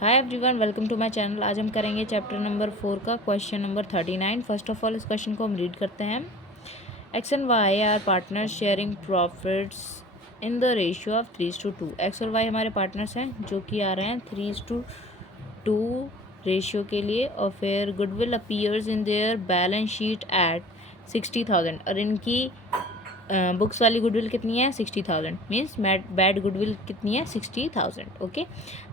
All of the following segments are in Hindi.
Hi everyone, welcome to my channel. आज हम करेंगे चैप्टर नंबर 4 का question number 39। First of all इस क्वेश्चन को हम रीड करते हैं। X and Y are partners sharing profits in the ratio of 3:2। X और वाई हमारे पार्टनर्स हैं जो कि आ रहे हैं 3:2 रेशियो के लिए। और फिर goodwill appears in their balance sheet at 60,000। और इनकी बुक्स वाली गुडविल कितनी है? 60,000। मीन्स बैड गुडविल कितनी है? 60,000। Okay.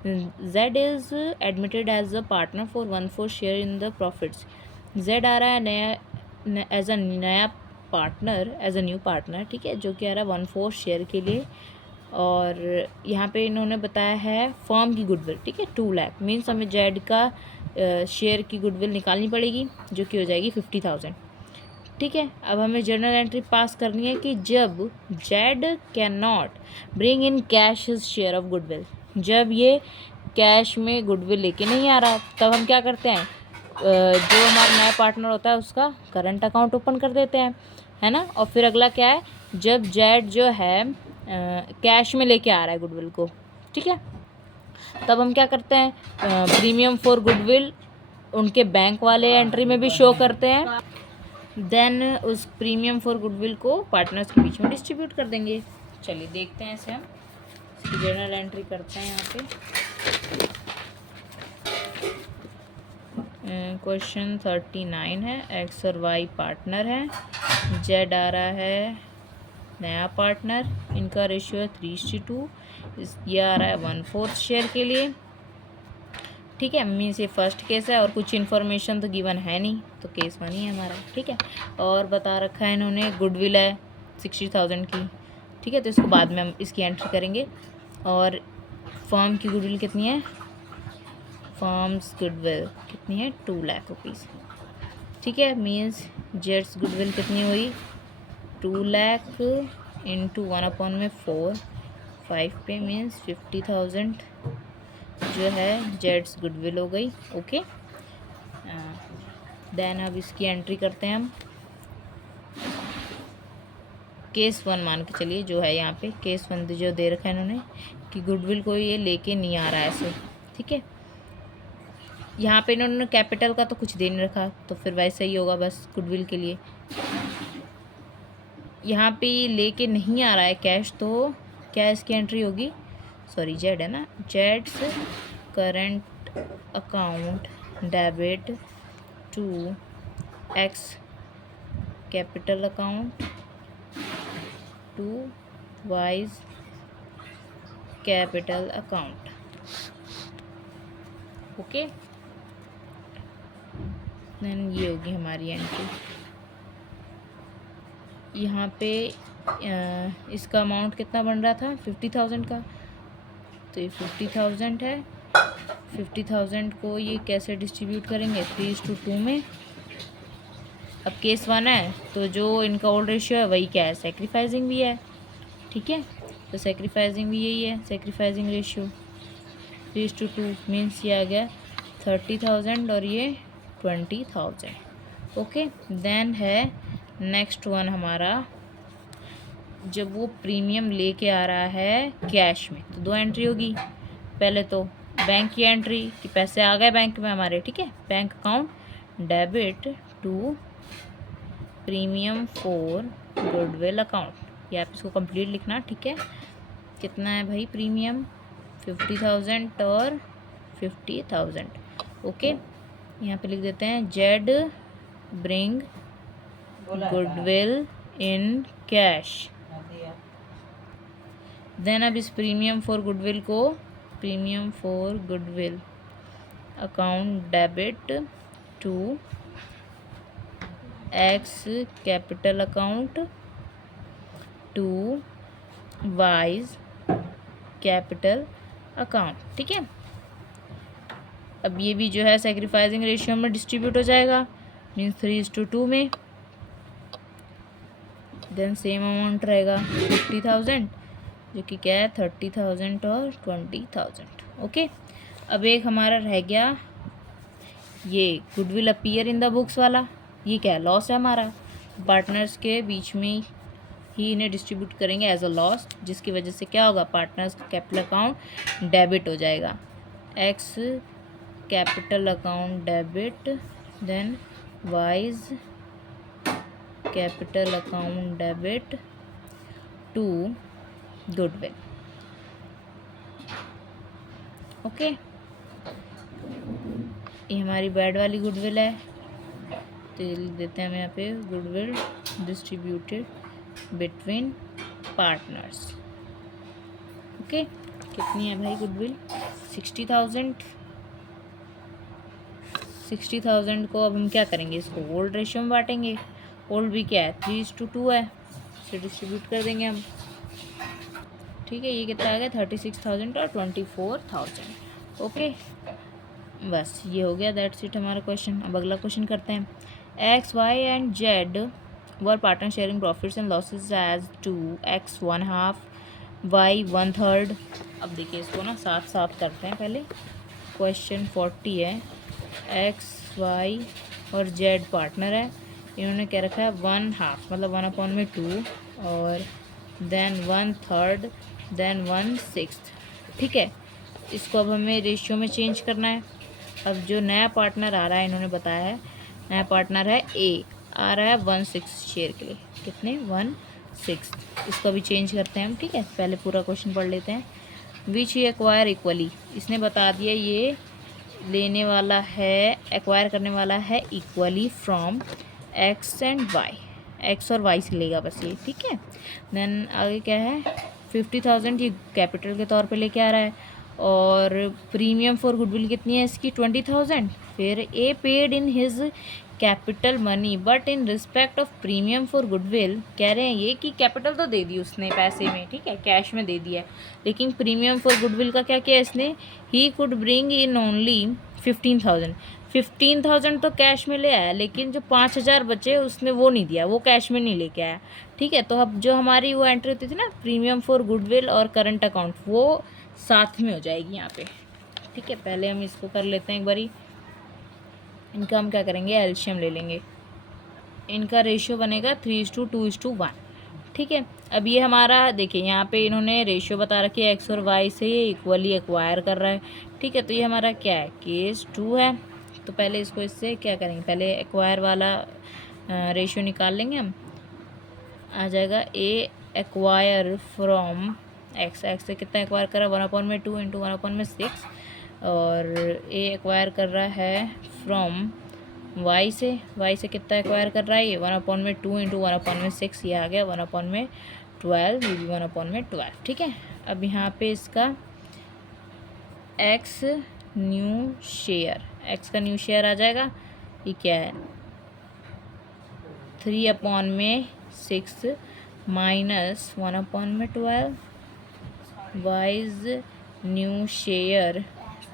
Z is admitted as a partner for 1/4 share in the profits. Z आ रहा है नया एज अ नया partner, as a new partner, ठीक है, जो कि आ रहा है 1/4 शेयर के लिए। और यहाँ पे इन्होंने बताया है फर्म की गुडविल, ठीक है, 2 लाख। मीन्स हमें जेड का शेयर की गुडविल निकालनी पड़ेगी जो कि हो जाएगी 50,000, ठीक है। अब हमें जर्नल एंट्री पास करनी है कि जब Z can not bring in cash his share of goodwill, जब ये कैश में गुडविल लेके नहीं आ रहा, तब हम क्या करते हैं, जो हमारा नया पार्टनर होता है उसका करंट अकाउंट ओपन कर देते हैं, है ना। और फिर अगला क्या है, जब जेड जो है कैश में लेके आ रहा है गुडविल को, ठीक है, तब हम क्या करते हैं, प्रीमियम फॉर गुडविल उनके बैंक वाले एंट्री में भी शो करते हैं। देन उस प्रीमियम फॉर गुडविल को पार्टनर्स के बीच में डिस्ट्रीब्यूट कर देंगे। चलिए देखते हैं इसे हम, इसकी जर्नल एंट्री करते हैं यहाँ पे। क्वेश्चन 39 है। एक्स और वाई पार्टनर है, जेड आ रहा है नया पार्टनर, इनका रेशियो है 3:2। ये आ रहा है 1/4 शेयर के लिए, ठीक है। मीन्स ये फर्स्ट केस है और कुछ इन्फॉर्मेशन तो गिवन है नहीं, तो केस 1 ही है हमारा, ठीक है। और बता रखा है इन्होंने गुडविल है 60,000 की, ठीक है, तो इसको बाद में हम इसकी एंट्री करेंगे। और फर्म की गुडविल कितनी है, फर्म्स गुडविल कितनी है, 2 लाख रुपीज़, ठीक है। मीन्स जेट्स गुडविल कितनी हुई, 2 लाख इंटू 1/4 5 पे, मीन्स 50,000 जो है जेड्स गुडविल हो गई। ओके। देन अब इसकी एंट्री करते हैं हम। केस 1 मान के चलिए, जो है यहाँ पे केस 1 जो दे रखा है इन्होंने कि गुडविल को ये लेके नहीं आ रहा है ऐसे, ठीक है। यहाँ पे इन्होंने कैपिटल का तो कुछ दे नहीं रखा, तो फिर वैसे ही होगा बस गुडविल के लिए। यहाँ पे लेके नहीं आ रहा है कैश, तो क्या इसकी एंट्री होगी, सॉरी जेड है ना, जेड्स current account debit to X capital account to Y's capital account. Okay, then ये होगी हमारी एंट्री। यहाँ पे इसका अमाउंट कितना बन रहा था 50,000 का, तो ये 50,000 है। 50,000 को ये कैसे डिस्ट्रीब्यूट करेंगे, 3:2 में। अब केस 1 है तो जो इनका ओल्ड रेशियो है वही क्या है, सेक्रीफाइजिंग भी है, ठीक है, तो सेक्रीफाइजिंग भी यही है, सेक्रीफाइजिंग रेशियो 3:2 मीन्स ये आ गया 30,000 और ये 20,000। ओके। देन है नेक्स्ट वन हमारा, जब वो प्रीमियम लेके आ रहा है कैश में, तो 2 एंट्री होगी। पहले तो बैंक की एंट्री कि पैसे आ गए बैंक में हमारे, ठीक है, bank account debit to premium for goodwill account. ये आप इसको कंप्लीट लिखना, ठीक है। कितना है भाई प्रीमियम, 50,000 और 50,000। ओके, यहाँ पे लिख देते हैं Z bring goodwill in cash. Then अब इस प्रीमियम फॉर गुडविल को, premium for goodwill account debit to X capital account to Y's capital account, ठीक है। अब ये भी जो है सेक्रीफाइजिंग रेशियो में डिस्ट्रीब्यूट हो जाएगा, मीन्स 3:2 में। देन सेम अमाउंट रहेगा 50,000 जो कि क्या है 30,000 और 20,000। ओके। अब एक हमारा रह गया ये goodwill appear in the books वाला, ये क्या है, लॉस है हमारा, पार्टनर्स के बीच में ही इन्हें डिस्ट्रीब्यूट करेंगे एज अ लॉस, जिसकी वजह से क्या होगा, पार्टनर्स का कैपिटल अकाउंट डेबिट हो जाएगा, X capital account debit, then Y's capital account debit to goodwill. Okay, ये हमारी बैड वाली गुडविल है, तो ये लिख देते हैं हम यहाँ पे goodwill distributed between partners. Okay, कितनी है भाई गुडविल? 60,000 को अब हम क्या करेंगे, इसको ओल्ड रेशियो में बांटेंगे। ओल्ड भी क्या है, 3:2 है, इसे डिस्ट्रीब्यूट कर देंगे हम। ठीक है, ये कितना आ गया, 36,000 और 24,000। ओके, बस ये हो गया, दैट्स इट हमारा क्वेश्चन। अब अगला क्वेश्चन करते हैं। X Y and Z were partner sharing profits and losses as to X 1/2 Y 1/3। अब देखिए इसको ना साफ साफ करते हैं पहले। क्वेश्चन 40 है, एक्स वाई और जेड पार्टनर है, इन्होंने क्या रखा है 1/2 मतलब 1/2 और देन 1/3 देन 1/6। ठीक है, इसको अब हमें रेशियो में चेंज करना है। अब जो नया पार्टनर आ रहा है, इन्होंने बताया है नया पार्टनर है ए, आ रहा है 1/6 शेयर के लिए, कितने 1/6। इसको भी चेंज करते हैं हम। ठीक है, पहले पूरा क्वेश्चन पढ़ लेते हैं। विच ही एक्वायर इक्वली, इसने बता दिया ये लेने वाला है, एक्वायर करने वाला है equally from X and Y, X और वाई से लेगा बस ये। ठीक है, देन आगे क्या है, 50,000 ये कैपिटल के तौर पे लेके आ रहा है, और प्रीमियम फॉर गुडविल कितनी है इसकी 20,000। फिर A paid in his capital money but in respect of premium for goodwill, कह रहे हैं ये कि कैपिटल तो दे दी उसने पैसे में, ठीक है, कैश में दे दिया है, लेकिन प्रीमियम फॉर गुडविल का क्या किया इसने, he could bring in only 15,000 तो कैश में ले आया, लेकिन जो 5,000 बचे उसने वो नहीं दिया, वो कैश में नहीं लेके आया। ठीक है, तो अब जो हमारी वो एंट्री होती थी ना प्रीमियम फॉर गुडविल और करंट अकाउंट, वो साथ में हो जाएगी यहाँ पे। ठीक है, पहले हम इसको कर लेते हैं एक बारी। इनका हम क्या करेंगे, एलसीएम ले लेंगे। इनका रेशियो बनेगा 3:2:1। ठीक है, अब ये हमारा देखिए यहाँ पे इन्होंने रेशियो बता रखी है, एक्स और वाई से ये इक्वली एक्वायर कर रहा है। ठीक है, तो ये हमारा क्या है, केस 2 है। तो पहले इसको इससे क्या करेंगे, पहले एक्वायर वाला रेशियो निकाल लेंगे हम। आ जाएगा ए एक्वायर फ्रॉम एक्स, एक्स से कितना एक्वायर कर रहा है 1/2 इंटू 1/6, और ए एक्वायर कर रहा है फ्रॉम वाई से, वाई से कितना एक्वायर कर रहा है ये 1/2 इंटू 1/6, ये आ गया 1/12, ये भी 1/12। ठीक है, अब यहाँ पे इसका एक्स न्यू शेयर, एक्स का न्यू शेयर आ जाएगा, ये क्या है 3/6 minus 1/12, wise new share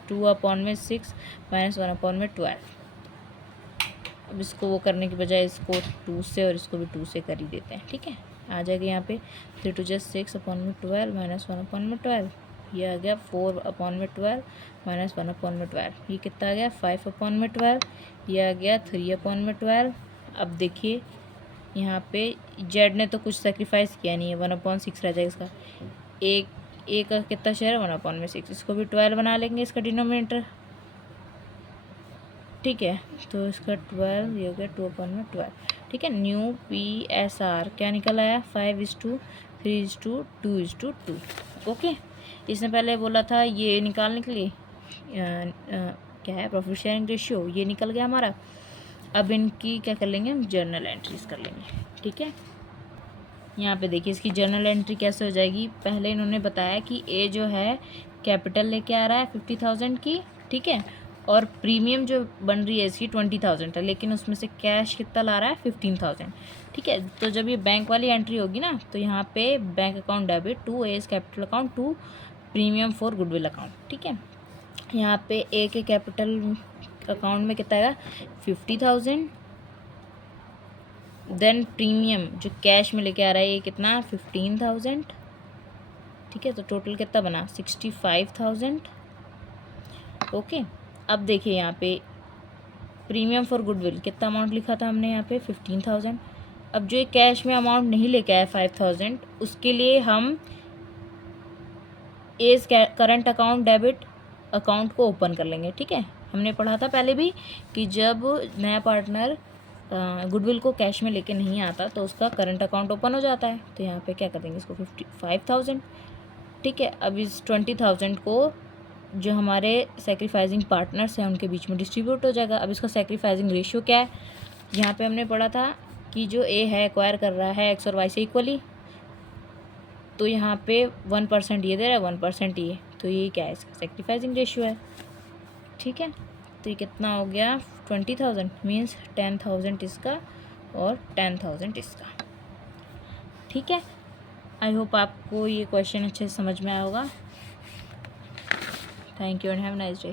2/6 minus 1/12। अब इसको वो करने की बजाय इसको 2 से और इसको भी 2 से कर ही देते हैं। ठीक है, आ जाएगा यहाँ पे 3×2 = 6/12 माइनस 1/12, ये आ गया 4/12 माइनस 1/12, ये कितना आ गया 5/12, ये आ गया 3/12। अब देखिए यहाँ पे जेड ने तो कुछ सेक्रीफाइस किया नहीं है, 1/6 रह जाएगा इसका, एक का कितना शेयर है 1/6, इसको भी 12 बना लेंगे इसका डिनोमिनेटर। ठीक है, तो इसका 12, ये हो गया 2/12। ठीक है, न्यू PSR क्या निकल आया 5:3:2:2। ओके, इसने पहले बोला था ये निकालने के लिए क्या है प्रॉफिट शेयरिंग रेशियो, ये निकल गया हमारा। अब इनकी क्या कर लेंगे हम, जर्नल एंट्रीज कर लेंगे। ठीक है, यहाँ पे देखिए इसकी जर्नल एंट्री कैसे हो जाएगी। पहले इन्होंने बताया कि ए जो है कैपिटल लेके आ रहा है 50,000 की, ठीक है, और प्रीमियम जो बन रही है इसकी 20,000 है, लेकिन उसमें से कैश कितना ला रहा है 15,000। ठीक है, तो जब ये बैंक वाली एंट्री होगी ना, तो यहाँ पे bank account debit to Z's capital account to premium for goodwill account. ठीक है, यहाँ पे ए के कैपिटल अकाउंट में कितना आएगा 50,000, देन प्रीमियम जो कैश में लेके आ रहा है ये कितना 15,000। ठीक है, तो टोटल कितना बना 65,000। ओके, अब देखिए यहाँ पे प्रीमियम फॉर गुडविल कितना अमाउंट लिखा था हमने यहाँ पे 15,000। अब जो ये कैश में अमाउंट नहीं लेके आया 5,000, उसके लिए हम Z's current account debit account को ओपन कर लेंगे। ठीक है, हमने पढ़ा था पहले भी कि जब नया पार्टनर गुडविल को कैश में लेके नहीं आता तो उसका करंट अकाउंट ओपन हो जाता है। तो यहाँ पे क्या कर देंगे इसको 55,000। ठीक है, अब इस 20,000 को जो हमारे सेक्रीफाइसिंग पार्टनर्स हैं उनके बीच में डिस्ट्रीब्यूट हो जाएगा। अब इसका सेक्रीफाइसिंग रेशियो क्या है, यहाँ पे हमने पढ़ा था कि जो ए है एक्वायर कर रहा है एक्स और वाई से इक्वली, तो यहाँ पे 1% ये दे रहा है 1% ये, तो ये क्या है इसका सेक्रीफाइसिंग रेशियो है। ठीक है, तो ये कितना हो गया 20,000 मीन्स 10,000 इसका और 10,000 इसका। ठीक है, आई होप आपको ये क्वेश्चन अच्छे से समझ में आया होगा। Thank you and have a nice day.